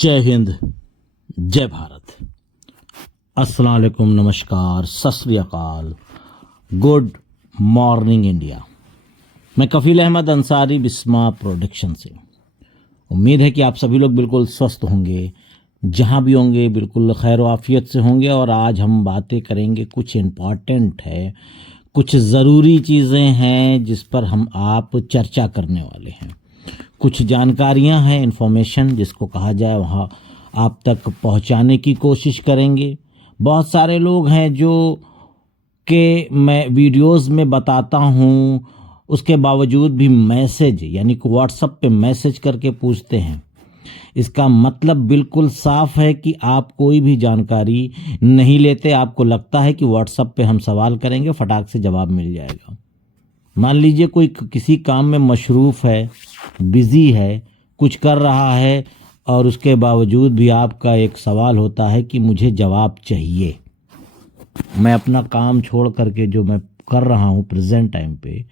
जय हिंद, जय भारत, अस्सलाम वालेकुम, नमस्कार, सत श्री अकाल, गुड मॉर्निंग इंडिया। मैं कफील अहमद अंसारी, बिस्मा प्रोडक्शन से। उम्मीद है कि आप सभी लोग बिल्कुल स्वस्थ होंगे, जहां भी होंगे बिल्कुल खैर आफियत से होंगे। और आज हम बातें करेंगे, कुछ इम्पॉर्टेंट है, कुछ ज़रूरी चीज़ें हैं जिस पर हम आप चर्चा करने वाले हैं। कुछ जानकारियां हैं, इन्फॉर्मेशन जिसको कहा जाए वहाँ आप तक पहुँचाने की कोशिश करेंगे। बहुत सारे लोग हैं जो कि मैं वीडियोस में बताता हूँ, उसके बावजूद भी मैसेज यानी कि व्हाट्सएप पे मैसेज करके पूछते हैं। इसका मतलब बिल्कुल साफ है कि आप कोई भी जानकारी नहीं लेते। आपको लगता है कि व्हाट्सएप पे हम सवाल करेंगे, फटाक से जवाब मिल जाएगा। मान लीजिए कोई किसी काम में मशरूफ़ है, बिज़ी है, कुछ कर रहा है, और उसके बावजूद भी आपका एक सवाल होता है कि मुझे जवाब चाहिए। मैं अपना काम छोड़ करके जो मैं कर रहा हूँ प्रेजेंट टाइम पे,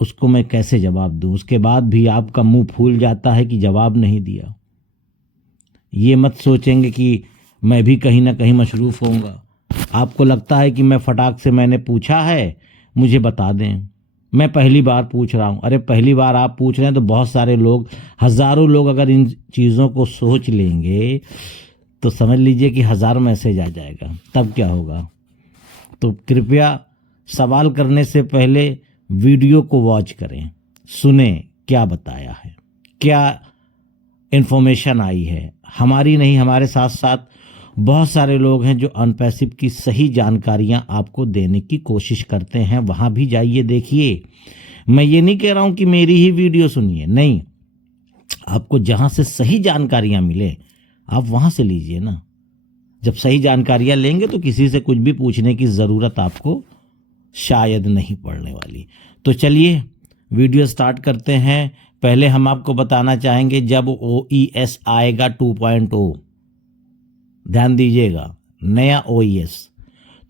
उसको मैं कैसे जवाब दूँ? उसके बाद भी आपका मुंह फूल जाता है कि जवाब नहीं दिया। ये मत सोचेंगे कि मैं भी कहीं ना कहीं मशरूफ़ होऊंगा। आपको लगता है कि मैं फटाक से मैंने पूछा है, मुझे बता दें, मैं पहली बार पूछ रहा हूँ। अरे पहली बार आप पूछ रहे हैं तो बहुत सारे लोग, हज़ारों लोग अगर इन चीज़ों को सोच लेंगे तो समझ लीजिए कि 1000 मैसेज आ जाएगा। तब क्या होगा? तो कृपया सवाल करने से पहले वीडियो को वॉच करें, सुने क्या बताया है, क्या इन्फॉर्मेशन आई है। हमारी नहीं, हमारे साथ साथ बहुत सारे लोग हैं जो अनपैसिव की सही जानकारियां आपको देने की कोशिश करते हैं। वहां भी जाइए, देखिए। मैं ये नहीं कह रहा हूं कि मेरी ही वीडियो सुनिए, नहीं, आपको जहां से सही जानकारियां मिले आप वहां से लीजिए ना। जब सही जानकारियां लेंगे तो किसी से कुछ भी पूछने की ज़रूरत आपको शायद नहीं पड़ने वाली। तो चलिए वीडियो स्टार्ट करते हैं। पहले हम आपको बताना चाहेंगे, जब OES आएगा 2.0, ध्यान दीजिएगा, नया OES,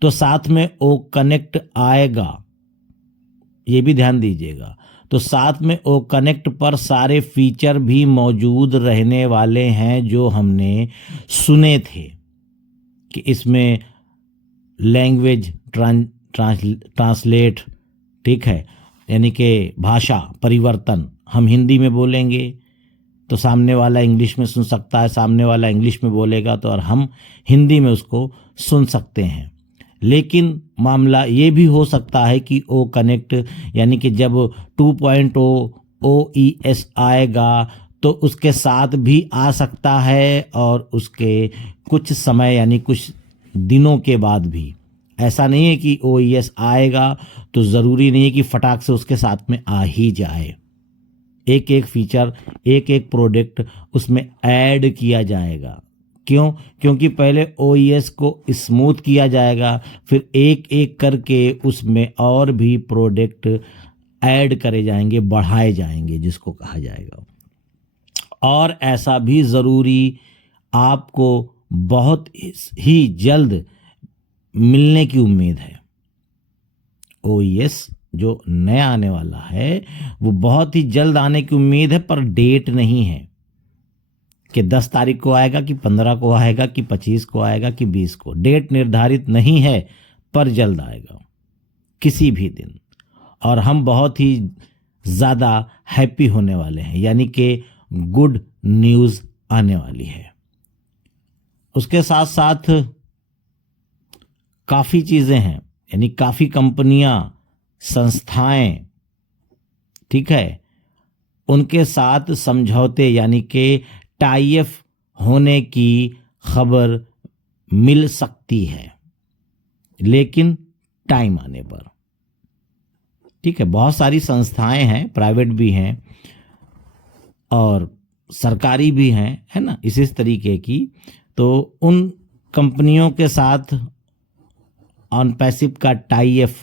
तो साथ में O कनेक्ट आएगा, ये भी ध्यान दीजिएगा। तो साथ में O कनेक्ट पर सारे फीचर भी मौजूद रहने वाले हैं जो हमने सुने थे कि इसमें लैंग्वेज ट्रांसलेट, ठीक है, यानी कि भाषा परिवर्तन। हम हिंदी में बोलेंगे तो सामने वाला इंग्लिश में सुन सकता है, सामने वाला इंग्लिश में बोलेगा तो और हम हिंदी में उसको सुन सकते हैं। लेकिन मामला ये भी हो सकता है कि O कनेक्ट यानी कि जब 2.0 OES आएगा तो उसके साथ भी आ सकता है, और उसके कुछ समय यानी कुछ दिनों के बाद भी। ऐसा नहीं है कि OES आएगा तो ज़रूरी नहीं है कि फटाक से उसके साथ में आ ही जाए। एक एक फीचर, एक एक प्रोडक्ट उसमें ऐड किया जाएगा। क्यों? क्योंकि पहले OES को स्मूथ किया जाएगा, फिर एक एक करके उसमें और भी प्रोडक्ट ऐड करे जाएंगे, बढ़ाए जाएंगे, जिसको कहा जाएगा। और ऐसा भी ज़रूरी आपको बहुत ही जल्द मिलने की उम्मीद है। OES जो नया आने वाला है वो बहुत ही जल्द आने की उम्मीद है, पर डेट नहीं है कि 10 तारीख को आएगा कि 15 को आएगा कि 25 को आएगा कि 20 को। डेट निर्धारित नहीं है, पर जल्द आएगा किसी भी दिन। और हम बहुत ही ज़्यादा हैप्पी होने वाले हैं, यानी कि गुड न्यूज़ आने वाली है। उसके साथ साथ काफ़ी चीज़ें हैं, यानी काफ़ी कंपनियां, संस्थाएं, ठीक है, उनके साथ समझौते यानी कि टाई अप होने की खबर मिल सकती है, लेकिन टाइम आने पर। ठीक है, बहुत सारी संस्थाएं हैं, प्राइवेट भी हैं और सरकारी भी हैं, है ना, इसी तरीके की। तो उन कंपनियों के साथ अनपैसिव का टाई अप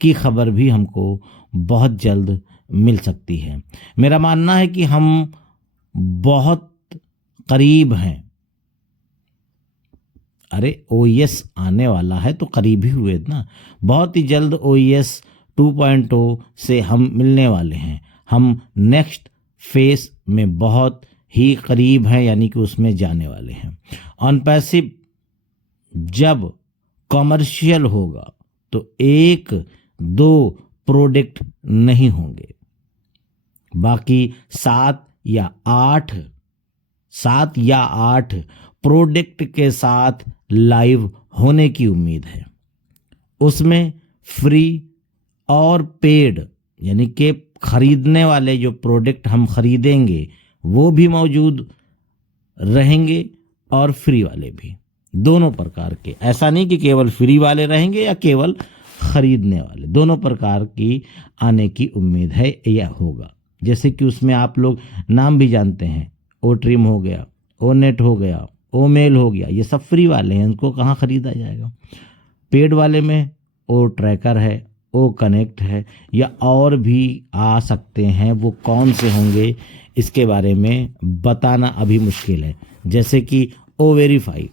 की खबर भी हमको बहुत जल्द मिल सकती है। मेरा मानना है कि हम बहुत करीब हैं। अरे OES आने वाला है तो करीब ही हुए ना। बहुत ही जल्द OES 2.0 से हम मिलने वाले हैं। हम नेक्स्ट फेज में बहुत ही करीब हैं, यानी कि उसमें जाने वाले हैं। ऑन पैसिव जब कॉमर्शियल होगा तो 1-2 प्रोडक्ट नहीं होंगे, बाकी 7 या 8 प्रोडक्ट के साथ लाइव होने की उम्मीद है। उसमें फ्री और पेड यानी कि खरीदने वाले जो प्रोडक्ट हम खरीदेंगे वो भी मौजूद रहेंगे और फ्री वाले भी, दोनों प्रकार के। ऐसा नहीं कि केवल फ्री वाले रहेंगे या केवल खरीदने वाले, दोनों प्रकार की आने की उम्मीद है या होगा। जैसे कि उसमें आप लोग नाम भी जानते हैं, ओ ट्रिम हो गया, ओ नेट हो गया, ओ मेल हो गया, ये सब फ्री वाले हैं, इनको कहाँ खरीदा जाएगा। पेड वाले में ओ ट्रैकर है, ओ कनेक्ट है, या और भी आ सकते हैं। वो कौन से होंगे इसके बारे में बताना अभी मुश्किल है। जैसे कि ओ वेरीफाई,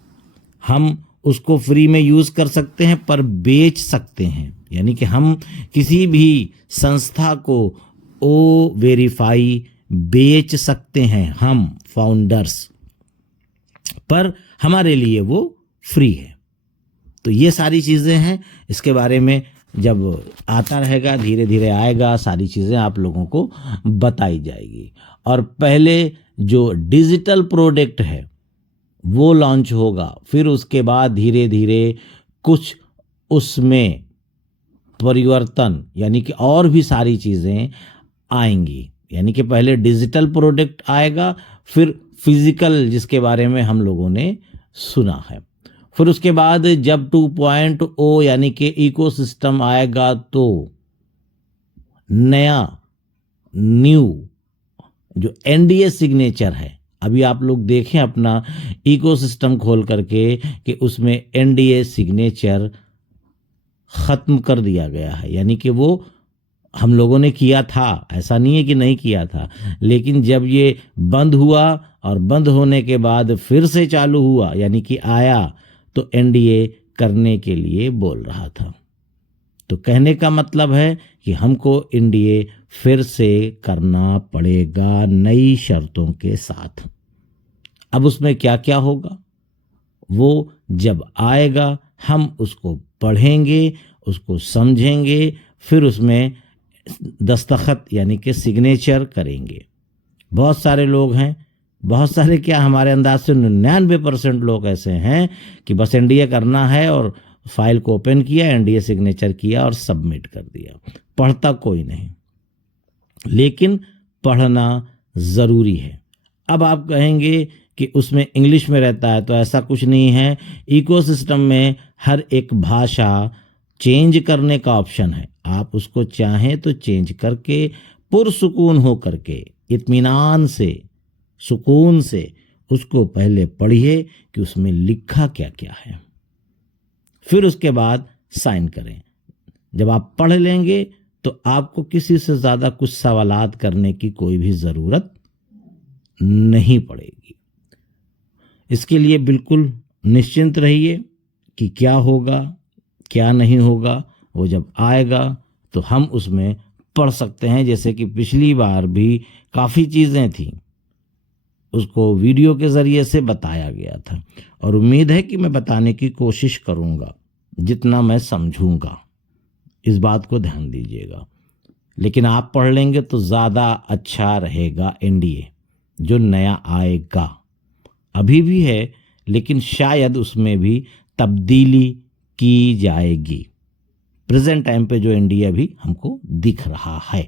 हम उसको फ्री में यूज़ कर सकते हैं पर बेच सकते हैं, यानी कि हम किसी भी संस्था को ओ वेरीफाई बेच सकते हैं, हम फाउंडर्स, पर हमारे लिए वो फ्री है। तो ये सारी चीज़ें हैं, इसके बारे में जब आता रहेगा, धीरे धीरे आएगा, सारी चीज़ें आप लोगों को बताई जाएगी। और पहले जो डिजिटल प्रोडक्ट है वो लॉन्च होगा, फिर उसके बाद धीरे धीरे कुछ उसमें परिवर्तन यानी कि और भी सारी चीज़ें आएंगी। यानी कि पहले डिजिटल प्रोडक्ट आएगा, फिर फिजिकल जिसके बारे में हम लोगों ने सुना है, फिर उसके बाद जब 2.0 यानी कि इकोसिस्टम आएगा तो नया न्यू जो एनडीए सिग्नेचर है, अभी आप लोग देखें अपना इकोसिस्टम खोल करके कि उसमें एनडीए सिग्नेचर ख़त्म कर दिया गया है। यानी कि वो हम लोगों ने किया था, ऐसा नहीं है कि नहीं किया था, लेकिन जब ये बंद हुआ और बंद होने के बाद फिर से चालू हुआ यानी कि आया, तो एनडीए करने के लिए बोल रहा था। तो कहने का मतलब है कि हमको एनडीए फिर से करना पड़ेगा नई शर्तों के साथ। अब उसमें क्या क्या होगा वो जब आएगा हम उसको पढ़ेंगे, उसको समझेंगे, फिर उसमें दस्तखत यानी कि सिग्नेचर करेंगे। बहुत सारे लोग हैं, बहुत सारे क्या, हमारे अंदाज से 99% लोग ऐसे हैं कि बस एनडीए करना है और फाइल को ओपन किया, एनडीए सिग्नेचर किया और सबमिट कर दिया, पढ़ता कोई नहीं। लेकिन पढ़ना ज़रूरी है। अब आप कहेंगे कि उसमें इंग्लिश में रहता है, तो ऐसा कुछ नहीं है। इकोसिस्टम में हर एक भाषा चेंज करने का ऑप्शन है, आप उसको चाहें तो चेंज करके पुरसुकून हो करके इत्मीनान से सुकून से उसको पहले पढ़िए कि उसमें लिखा क्या क्या है, फिर उसके बाद साइन करें। जब आप पढ़ लेंगे तो आपको किसी से ज़्यादा कुछ सवालात करने की कोई भी ज़रूरत नहीं पड़ेगी। इसके लिए बिल्कुल निश्चिंत रहिए कि क्या होगा क्या नहीं होगा, वो जब आएगा तो हम उसमें पढ़ सकते हैं। जैसे कि पिछली बार भी काफ़ी चीज़ें थीं, उसको वीडियो के ज़रिए से बताया गया था और उम्मीद है कि मैं बताने की कोशिश करूँगा जितना मैं समझूँगा, इस बात को ध्यान दीजिएगा। लेकिन आप पढ़ लेंगे तो ज़्यादा अच्छा रहेगा। एनडीए जो नया आएगा अभी भी है, लेकिन शायद उसमें भी तब्दीली की जाएगी। प्रेजेंट टाइम पे जो एनडीए अभी हमको दिख रहा है,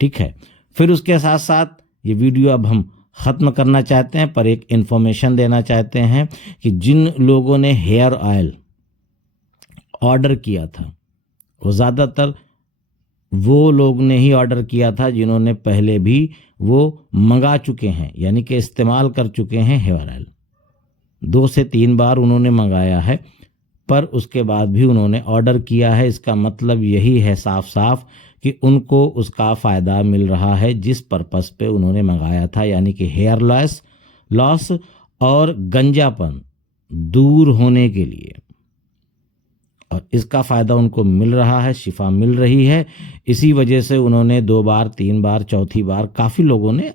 ठीक है। फिर उसके साथ साथ ये वीडियो अब हम ख़त्म करना चाहते हैं, पर एक इन्फॉर्मेशन देना चाहते हैं कि जिन लोगों ने हेयर ऑयल ऑर्डर किया था वो ज़्यादातर वो लोग ने ही ऑर्डर किया था जिन्होंने पहले भी वो मंगा चुके हैं, यानी कि इस्तेमाल कर चुके हैं हेयर ऑयल। 2 से 3 बार उन्होंने मंगाया है, पर उसके बाद भी उन्होंने ऑर्डर किया है। इसका मतलब यही है साफ साफ कि उनको उसका फ़ायदा मिल रहा है जिस पर्पस पे उन्होंने मंगाया था, यानी कि हेयर लॉस और गंजापन दूर होने के लिए, और इसका फ़ायदा उनको मिल रहा है, शिफा मिल रही है। इसी वजह से उन्होंने 2 बार 3 बार चौथी बार काफ़ी लोगों ने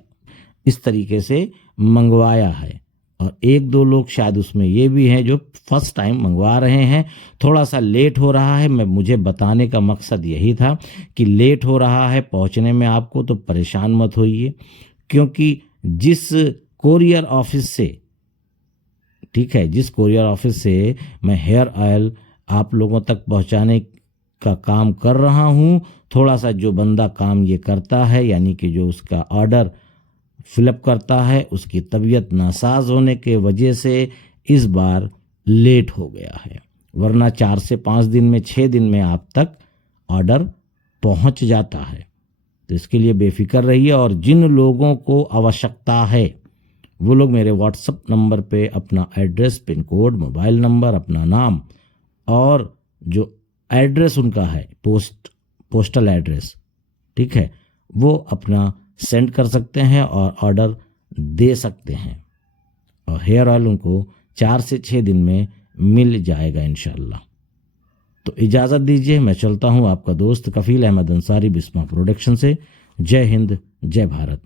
इस तरीके से मंगवाया है। और एक दो लोग शायद उसमें ये भी हैं जो फर्स्ट टाइम मंगवा रहे हैं। थोड़ा सा लेट हो रहा है, मुझे बताने का मकसद यही था कि लेट हो रहा है पहुंचने में आपको, तो परेशान मत होइए, क्योंकि जिस कोरियर ऑफिस से, ठीक है, जिस कोरियर ऑफिस से मैं हेयर ऑयल आप लोगों तक पहुंचाने का काम कर रहा हूं, थोड़ा सा जो बंदा काम ये करता है, यानी कि जो उसका ऑर्डर फिलअप करता है, उसकी तबीयत नासाज होने के वजह से इस बार लेट हो गया है। वरना 4 से 5 दिन में, 6 दिन में आप तक ऑर्डर पहुंच जाता है। तो इसके लिए बेफिक्र रहिए। और जिन लोगों को आवश्यकता है वो लोग मेरे व्हाट्सएप नंबर पे अपना address, pin code, mobile number, अपना नाम और जो एड्रेस उनका है, पोस्टल एड्रेस, ठीक है, वो अपना सेंड कर सकते हैं और ऑर्डर दे सकते हैं। और हेयर ऑयल उनको 4 से 6 दिन में मिल जाएगा इंशाल्लाह। तो इजाज़त दीजिए, मैं चलता हूँ। आपका दोस्त कफील अहमद अंसारी, बिस्मा प्रोडक्शन से। जय हिंद, जय भारत।